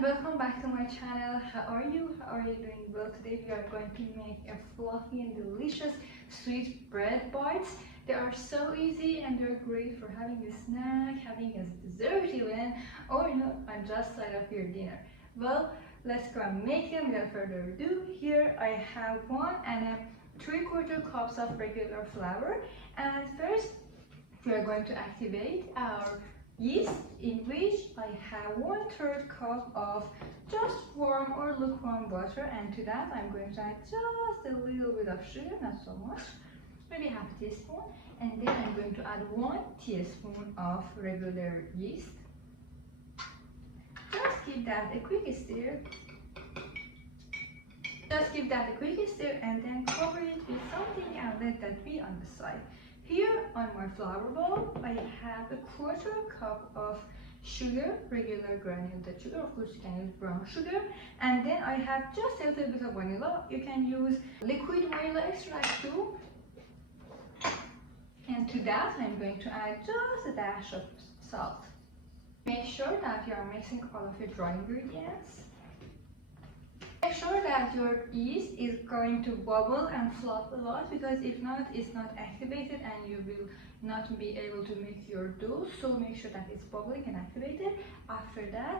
and welcome back to my channel. How are you? How are you doing? Well, today we are going to make a fluffy and delicious sweet bread bites. They are so easy and they're great for having a snack, having a dessert even, or on just side of your dinner. Well, let's go and make them. Without further ado, here I have 1 and 3/4 cups of regular flour. And first we are going to activate our yeast, in which I have 1/3 cup of just warm or lukewarm water, and to that I'm going to add just a little bit of sugar, not so much, maybe half a teaspoon, and then I'm going to add 1 teaspoon of regular yeast. Just give that a quick stir. And then cover it with something and let that be on the side. Here on my flour bowl, I have 1/4 cup of sugar, regular granulated sugar. Of course, you can use brown sugar. And then I have just a little bit of vanilla. You can use liquid vanilla extract too. And to that, I'm going to add just a dash of salt. Make sure that you are mixing all of your dry ingredients. Make sure that your yeast is going to bubble and flop a lot, because if not, it's not activated and you will not be able to make your dough. So make sure that it's bubbling and activated. After that,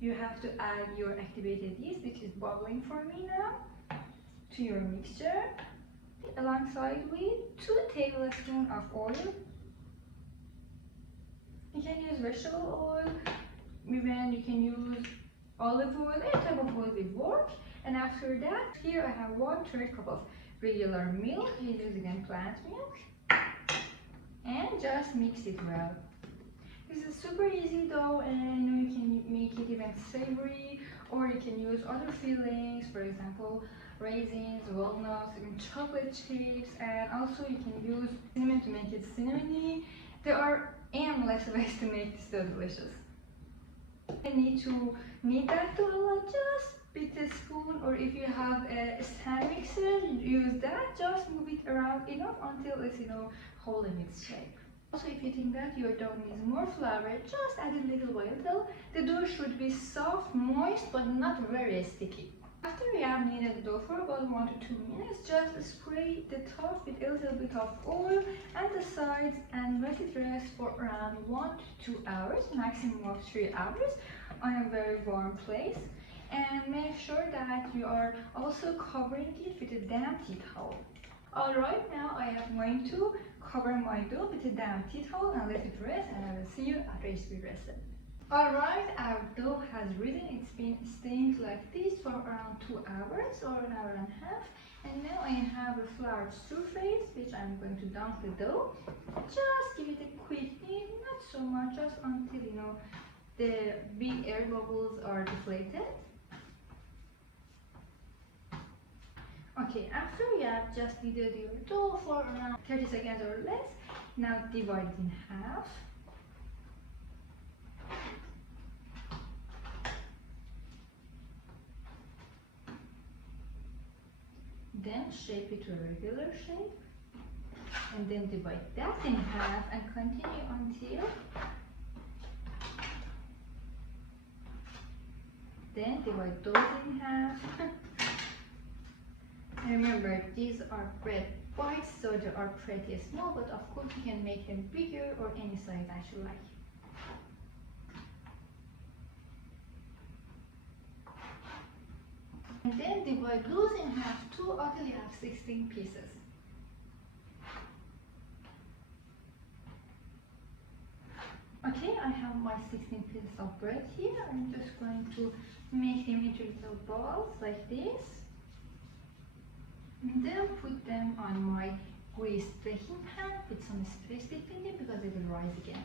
you have to add your activated yeast, which is bubbling for me now, to your mixture, alongside with 2 tablespoons of oil. You can use vegetable oil, even you can use olive oil, any type of oil will work. And after that, here I have 1/3 cup of regular milk. You use again plant milk, and just mix it well. This is super easy though, and you can make it even savory, or you can use other fillings, for example raisins, walnuts, even chocolate chips, and also you can use cinnamon to make it cinnamony. There are endless ways to make this so delicious. You need to knead that dough a lot, just with a spoon, or if you have a stand mixer, use that. Just move it around enough until it's holding its shape. Also, if you think that your dough needs more flour, just add a little by little. The dough should be soft, moist, but not very sticky. After you have kneaded the dough for about 1 to 2 minutes, just spray the top with a little bit of oil and the sides, and let it rest for around 1 to 2 hours, maximum of 3 hours, on a very warm place. And make sure that you are also covering it with a damp tea towel. Alright, now I am going to cover my dough with a damp tea towel and let it rest, and I will see you after it's been rested. Alright, our dough has risen. It's been staying like this for around 2 hours or an hour and a half. And now I have a flour surface, which I'm going to dunk the dough. Just give it a quick knead, not so much, just until the big air bubbles are deflated. Okay, after you have just kneaded your dough for around 30 seconds or less, now divide it in half. Then shape it to a regular shape, and then divide that in half and continue until then divide those in half. Remember, these are bread bites, so they are pretty small, but of course you can make them bigger or any size that you like. And then divide those in half too until you have 16 pieces. Okay, I have my 16 pieces of bread here. I'm just going to make them into little balls like this. And then put them on my greased baking pan with some space between them, because they will rise again.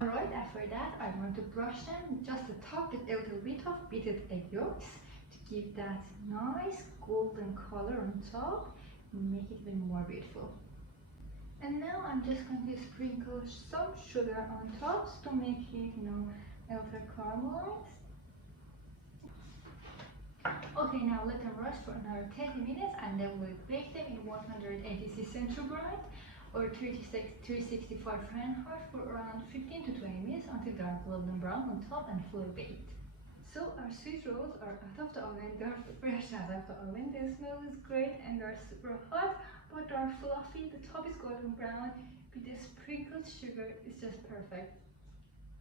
Alright, after that I want to brush them just the top with a little bit of beaten egg yolks to give that nice golden color on top and make it even more beautiful. And now I'm just going to sprinkle some sugar on top to make it, a little caramelized. Okay, now let them rest for another 10 minutes, and then we'll bake them in 180 centigrade or 365 Fahrenheit for around 15 to 20 minutes until they are golden brown on top and fully baked. So our sweet rolls are out of the oven, they are fresh out of the oven, the smell is great and they are super hot, but they are fluffy, the top is golden brown with the sprinkled sugar. It's just perfect.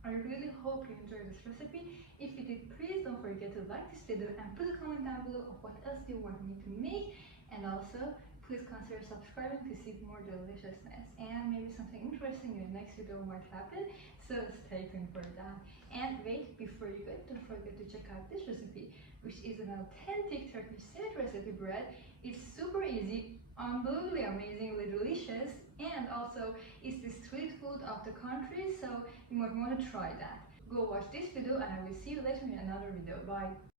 I really hope you enjoyed this recipe. If you did, please don't forget to like this video and put a comment down below of what else you want me to make, and also please consider subscribing to see more deliciousness and maybe something interesting in the next video might happen, so stay tuned for that. And wait, before you go, don't forget to check out this recipe, which is an authentic Turkish salad recipe bread. It's super easy, unbelievably amazingly delicious, and also it's the street food of the country, so you might want to try that. Go watch this video and I will see you later in another video. Bye!